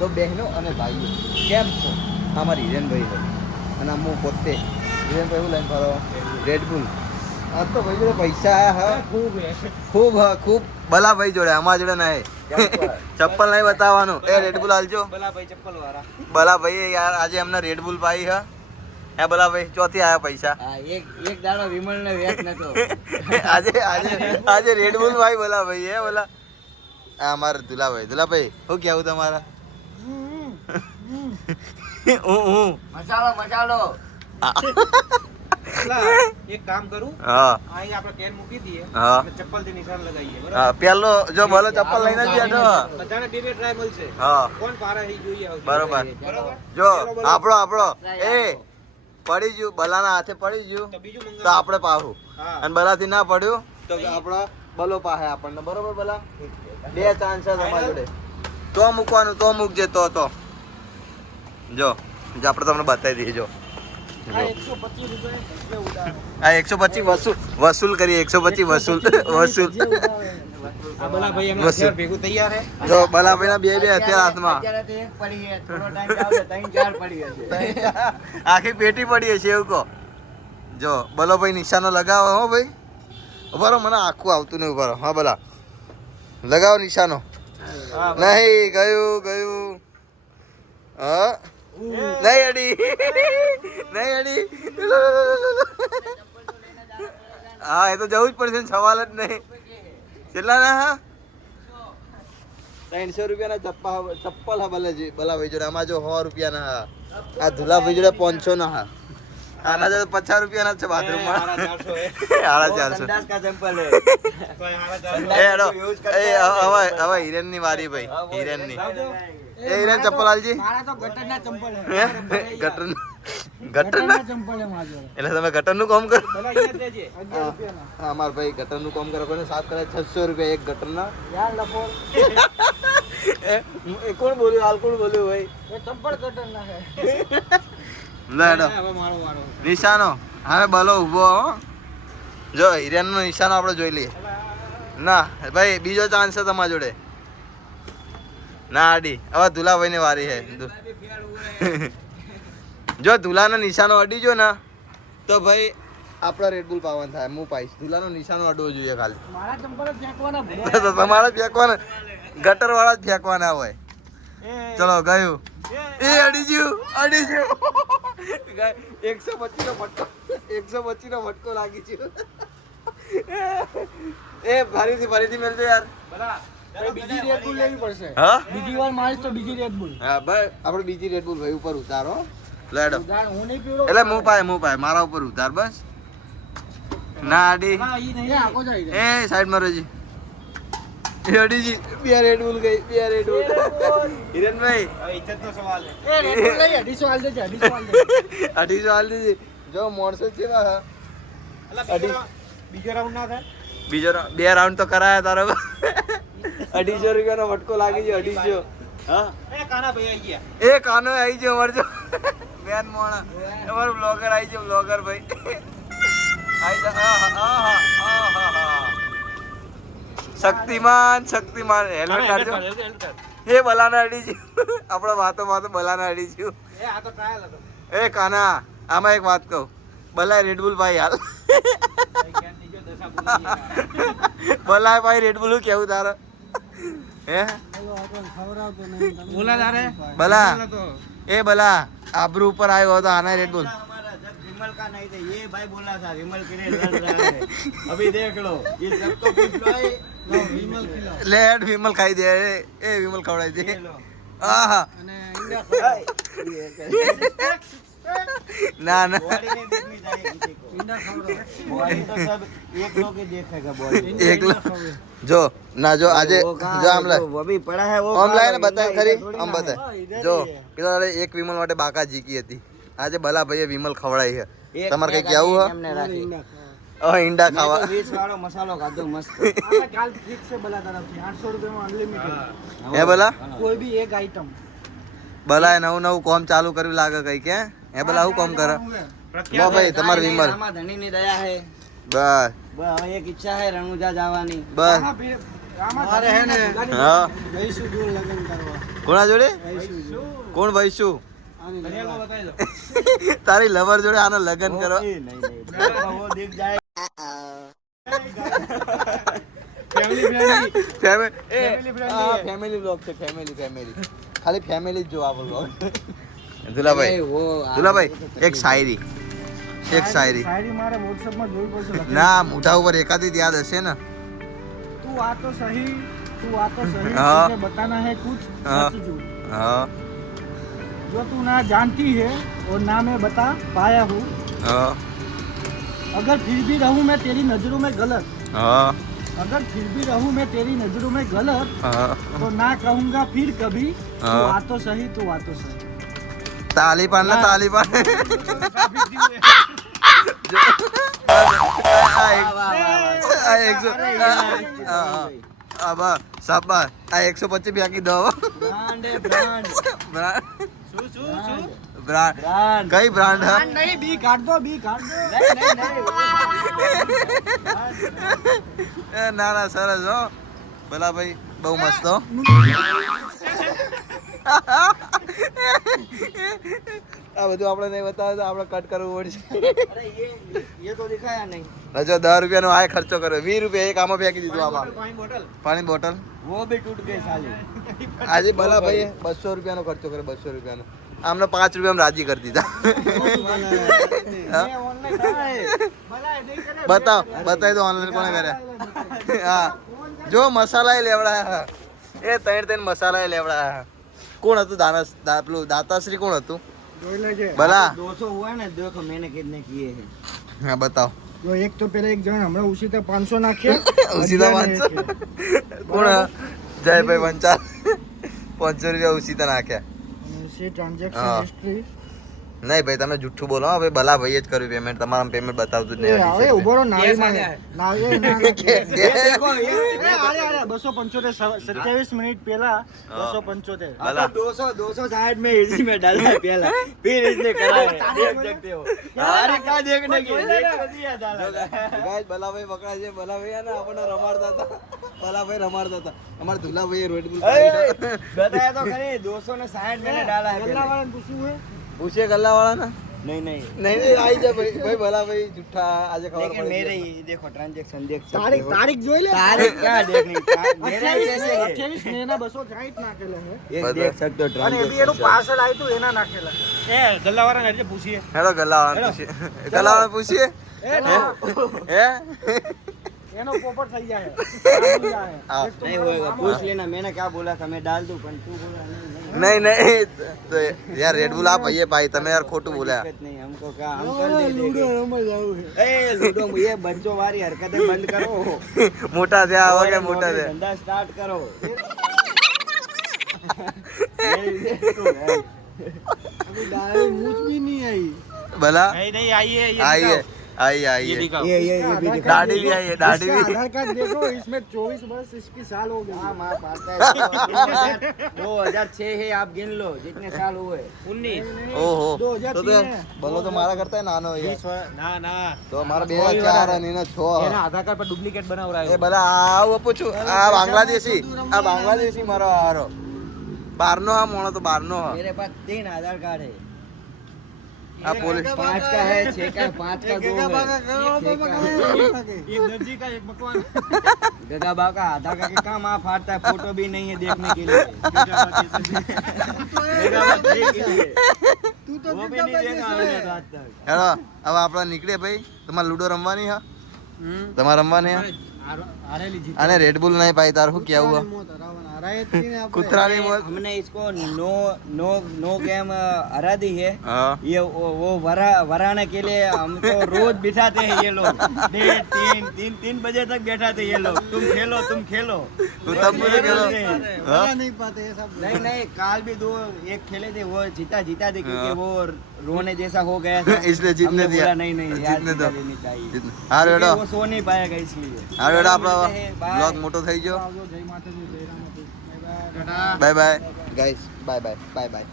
તો બહેનો અને ભાઈઓ કેમ છો? અમારી હિરેનભાઈ છે અને હું પોતે હિરેનભાઈ એવું લઈને ફરો રેડબુલ. આ તો ભાઈ જોડે પૈસા આયા હા ખૂબ ખૂબ ભલા ભાઈ જોડે અમારા જોડે ના ચપ્પલ નહીં બતાવવાનું. એ રેડબુલ હાલજો ભલા ભાઈ યાર આજે અમને રેડબુલ પાઈ હા. હે ભલા ભાઈ ચોથી આયા પૈસા એક દાડો વિમલ ને વેચ નતો આજે રેડબુલ ભાઈ ભલા ભાઈ હે ભલા. આ અમારા દુલાભાઈ શું કેવું તમારા? મસાલો એક કામ કરું હા અહીં આપણે કેન મૂકી દઈએ હા ચપ્પલ થી નિશાન લગાવીએ બરાબર. હા પેલો જો ભલો ચપ્પલ લઈને જ બેઠો. બધાને બે બે ટ્રાય મળશે. હા કોણ પારા હી જોઈએ આવશે. બરોબર. બરોબર જો આપણો એ પડી ગયું બલાના હાથે પડી ગયું તો બીજું તો મંગાવો. આપણે પાહું હા અને બલાથી ના પડ્યું તો આપણો બલો પાહે આપણને. બરોબર બલા? બે ચાન્સ છે તમારા જોડે. તો મૂકવાનું તો મૂકજે તો જો આપણે તમને બતાવી દઈએ. જો આ 125 રૂપિયા એટલે ઉડાડો. આ 125 વસૂલ કરીએ. 125 વસૂલ આ ભલા ભાઈ એમનો વસૂલ. હથિયાર ભેગું તૈયાર હે. જો બલાભાઈ ના બે હથિયાર હાથમાં. અત્યારે તો એક પડી છે થોડો ટાઈમ આવશે 3-4 પડી હશે આખી પેટી પડી હશે એવું કહો. જો બલો ભાઈ નિશાનો લગાવો હો ભાઈ. ઉભારો મને આખું આવતું નહીં. ઉભારો હા બલા લગાવો નિશાનો. નહીં ગયું હા નહીં અડી નહીં અડી. હા એ તો જવું જ પડશે ને, સવાલ જ નહીં. કેટલા ના હા 300 રૂપિયાના ચપ્પલ હા બલાભાઈ જોડે. આમાં જો 100 રૂપિયાના હા. આ ધુલાભાઈ જોડે 500 ના હા. આના જોડે 50 રૂપિયાના છે બાથરૂમમાં. 450. સંડાસ કા ચંપલ હે એ હેડો હવે હિરેનની વારી ભાઈ. હિરેનની એ હિરેન ચપ્પલ હાલજી. મારા તો ગટરના ચંપલ હે. ગટરના ચંપલ હે મારા જોડે. એટલે તમે ગટરનું કામ કરો? ભલા અહીંયા દેજે 11 રૂપિયાના. હા અમાર ભાઈ ગટરનું કામ કરે. કોઈને સાફ કરે 600 રૂપિયા એક ગટરના. યાર લફોડ એ કોણ બોલ્યું? હાલ કોણ બોલ્યું ભાઈ? એ ચંપલ ગટરના હે. લે હેડો હવે મારો વારો. નિશાનો. હવે બલો ઊભો હો. જો હિરેનનો નિશાનો આપણે જોઈ લઈએ. ના ભાઈ બીજો ચાન્સ છે તમારા જોડે. ના અડી. હવે ધુલાભાઈ ની વારી છે. જો ધુલાનો નિશાનો અડી જો ને તો ભાઈ આપણા રેડબુલ પાવન થાય. હું પાઈશ. ધુલાનો નિશાનો અડવો જોઈએ ખાલી. મારા ચંપલ જ ફેંકવાના ભૂલ. તો તમારે જ ફેંકવાના. ગટર વાળા જ ફેંકવાના હોય. ચલો ગયું. એ અડી ગયું 125 નો ફટકો. 125 નો ફટકો લાગી ગયો. એ ફરીથી મેલજો યાર. ભલા બીજી રેડ બુલ લેવી પડશે. હા બીજી વાર મારીશ તો બીજી રેડ બુલ. હા ભાઈ આપણે બીજી રેડબુલ ભાઈ ઉપર ઉતારો. લેડો હું નહીં પીવડો. એટલે હું પાય મારા ઉપર ઉતાર બસ. ના અડી. હા ઈ નહીં આકો જાય. એ સાઈડ માં રહેજી. એ અડીજી. બે રેડબુલ ગઈ. હિરેનભાઈ હવે ઇજ્જતનો સવાલ છે. એ રેડ બુલ લઈ 250 હાલ દેજે 250 હાલ દેજે. 250 હાલ દીધી. જો મોણસો કેવા હા. અલા બીજો રાઉન્ડ ના થાય. બીજો બે રાઉન્ડ તો કરાયા તારો. 250 રૂપિયાનો ફટકો લાગી ગયો. 250. હા એ કાના ભાઈ આવી ગયા. એ કાનો આવી ગયો અમારજો. બેન મોણા અમારો બ્લોગર આવી ગયો. બ્લોગર ભાઈ આવી જા. આહા શક્તિમાન હેલ્મેટ કાઢજો. એ બલાના અડી ગયું. આપણો વાતો બલાના અડી ગયું. એ આ તો ટ્રાયલ હતો. એ કાના આમાં એક વાત કહું. બલાય રેડબુલ ભાઈ હાલ. કેન દીજો દશા બોલી. બલાય ભાઈ રેડબુલ કેવું તારે હે બોલા તારે બલા એ બલા આબરૂ ઉપર આવ્યો હતો આના રેડબુલ. हमारा जब विमल का नहीं था ये भाई बोला था विमल के लिए लड़ रहा है अभी देख लो ये सब तो कुछ लो है लो विमल खिलाओ લેડ વિમલ ખાઈ દે. એ વિમલ ખવડાવી દે. આહા અને ઈંડા ના ના बॉडी नहीं देखनी चाहिए किसी को ઈંડા ખવડાવો. बॉडी तो सब एक लोग ही देखेगा बॉडी એકલો જો ના જો આજે જો આમ લે वो भी पड़ा है वो આમ લાય ને બતાય ખરી. આમ બતાય જો પેલા એક વિમલ માટે બાકા જીકી હતી. આજે બલા ભાઈએ વિમલ ખવડાવી છે. તમારે કઈ કેવું હે? हमने राखी ઈંડા ખાવા. 20 वालो मसालो खाधो मस्त આપણે કાલ ફિક્સ છે બલા તરફથી 800 રૂપિયામાં અનલિમિટેડ હે બલા કોઈ બી એક આઈટમ. બલાએ નવું કામ ચાલુ કર્યું લાગે કઈ કે હે બલા હું કામ કરે? લો ભાઈ તમારે વિમલ આમાં ધણીની દયા હે બસ બસ હવે એક ઈચ્છા હે રણુજા જવાની બસ આમાં હે ને હા જઈશું દૂર લગ્ન કરવા. કોના જોડે વૈશુ. કોણ વૈશુ આની કન્યા લગન. को बताई दो તારી લવર જોડે આનો લગ્ન કરો नहीं नहीं वो दिख जाए family friendly. Family Family friendly है. ફેમિલી બ્લોગ છે ફેમિલી ખાલી ફેમિલી જ જો આ બ્લોગ દુલાભાઈ એક શાયરી શાયરી મારે વોટ્સએપમાં જોવી પડશે લખેલી. ના મોઢા ઉપર એકાદી યાદ હશે ને तू आ तो सही हाँ। तुझे बताना है कुछ हाँ। सच झूठ હા जो तू ना जानती है और ना मैं बता पाया हूँ હા अगर फिर भी रहूँ मैं तेरी नजरों में गलत હા अगर फिर भी रहूँ मैं तेरी नजरों में गलत હા तो ना कहूँगा फिर कभी तू हाँ। आ तो सही तू आ तो सही તાલીપાન ને તાલીપાન આ 125 ફેંકી દો ब्रांड है ब्रांड બ્રાન્ડ ब्रांड કઈ બ્રાન્ડ હે नहीं बी काट दो नहीं नहीं એ ના ના સરસ હો ભલા ભાઈ બહુ મસ્ત હો આ બધું આપણે નહીં બતાવે તો આપણે કટ કરવું પડશે अरे ये तो दिखाया नहीं જો 10 રૂપિયાનો આ ખર્ચો કર્યો 20 રૂપિયા એક આમાં ફેંકી દીધું આમાં पानी बोतल પાણી બોટલ वो भी टूट गई साली આજે ભલા ભાઈએ 200 રૂપિયાનો ખર્ચો કર્યો 200 રૂપિયાનો આમને 5 રૂપિયામાં રાજી કરી દીધા ये ऑनलाइन करा है भला है नहीं करे બતાવી દો ઓનલાઈન કોણે કર્યા હા જો મસાલા લેવડાયા એ ત્રણ મસાલા લેવડાયા કોણ હતું પેલું દાતાશ્રી કોણ હતું જોઈ લેજે ભલા 200 हुआ ना देखो मैंने कितने किए हैं હા બતાવો જો એક તો પેલા એક જણ હમણાં ઉસી તો 500 નાખ્યા ઉસીતા અગિયાર ને 500 કોણ જયભાઈ વંચાલ 500 રૂપિયા ઉસીતા નાખ્યા અને સે ટ્રાન્ઝેક્શન હા. હિસ્ટ્રી નહીં ભાઈ તમે જુઠ્ઠું બોલો હો ભાઈ ભલા ભાઈએ જ કર્યું પેમેન્ટ તમારા પેમેન્ટ બતાવતું જ એ હવે નહીં ઉભો રહો નાળી માં નાળી ના ये देखो ये અરે અરે 275 27 मिनट पहला 275 भला। 200 साइड में इसी में डाला है पहला फिर इसने करा है देख सकते हो अरे क्या देखने की देख तो दिया डाला ગાઈસ ભલાભાઈ પકડાય છે ભલાભાઈ ને આપણને રમાડતા હતા ભલાભાઈ રમાડતા હતા અમારા ધુલાભાઈએ રેડ બુલ बताया तो खरी 260 मैंने डाला है ગલ્લા पहले। વાળાને પૂછ્યું હે પૂછે ગલ્લા વાળા ને नहीं नहीं નહીં આવી જાય ભાઈ ભાઈ ભલાભાઈ જુઠ્ઠા આજે ખબર लेकिन પડી मेरे ગઈ. ही देखो ट्रांजैक्शन देख सकते તારીખ हो તારીખ જોઈ લે तारीख क्या देखनी मेरा कैसे है 28 મેના 260 નાખેલા હે ये देख सकते हो અને એ બી એનું ट्रांजैक्शन પાર્સલ આવ્યું હતું એના નાખેલા છે એ ગલ્લા વાળાને આજે પૂછીએ હેડો ગલ્લા વાળા પૂછીએ ગલ્લા વાળા પૂછીએ હે એનો પોપટ થઈ જાય આવી જાય. हाँ। એક તો नहीं होएगा पूछ लेना मैंने क्या बोला था मैं डाल दूं पर तू बोला नहीं નહીં તો યાર રેડ બુલ આ ભાઈએ ભાઈ તમે યાર ખોટું બોલ્યા दिक्कत नहीं हमको क्या हम कर दे લૂડો देंगे રમવા જાવું હે ए लूडो ये बच्चों वाली हरकतें बंद करो મોટા થયા હવે કે और મોટા नौकरी થયા धंधा स्टार्ट करो ये अभी डाले मुझ भी नहीं आई ભલા नहीं नहीं आई है આઈએ આઈએ ये भी दिखा दाढ़ी भी आई है दाढ़ी इसका भी आधार कार्ड देखो इसमें 24 वर्ष इसकी साल हो गई हाँ माँ पाता है 2006 है आप गिन लो जितने साल हुए 19 ઓહો 2003 તો યાર ભલો તો મારા કરતા નાનો છે ना ना તો મારા 2004 અને એના 6 आधार कार्ड पर डुप्लीकेट बना हुआ એ ભલા આવું પૂછું આ બાંગ્લાદેશી મારો હારો બારનો હા મોણો તો બારનો હા मेरे पास 3 आधार कार्ड है આ પોલીસ 5 का है 6 का है 5 का 2 है एक दर्जी का एक मकवान गगा बा का आधार कार्ड के काम आप फाड़ता है फोटो भी नहीं है देखने के लिए गगा बा देख के लिए तू तो वो भी नहीं देखा मैंने आज तक હેડો હવે આપણે નીકળીએ ભાઈ તમારે લૂડો રમવાની હા તમારે રમવાની હા हारेली जीत અને રેડ બુલ નહીં પાઈ તાર શું કેવું હા मौत हरावन हराए थी ने आप કૂતરાની મોત हमने इसको नो गेम हरा दी है હા ये वो वराने के लिए हमको रोज बिठाते हैं ये लोग 3 बजे तक बैठाते ये लोग तुम खेलो तो तब मुझे ये खेलो। बोलते हैं। हाँ? नहीं पाते ये सब नहीं काल भी 2 एक खेले थे वो जीता थे क्योंकि वो रोने जैसा हो गया था इसलिए जीतने हमने दिया। बोला नहीं यार जीतने जीता दो। लेनी चाहिए હારું क्योंकि હેડો वो सो नहीं पाएगा इसलिए હારું હેડો આપણો मिलते हैं, bye. બ્લોગ મોટો થઈ ગયો आवजो जय माता दी जय Ram bye bye bye bye guys bye bye bye by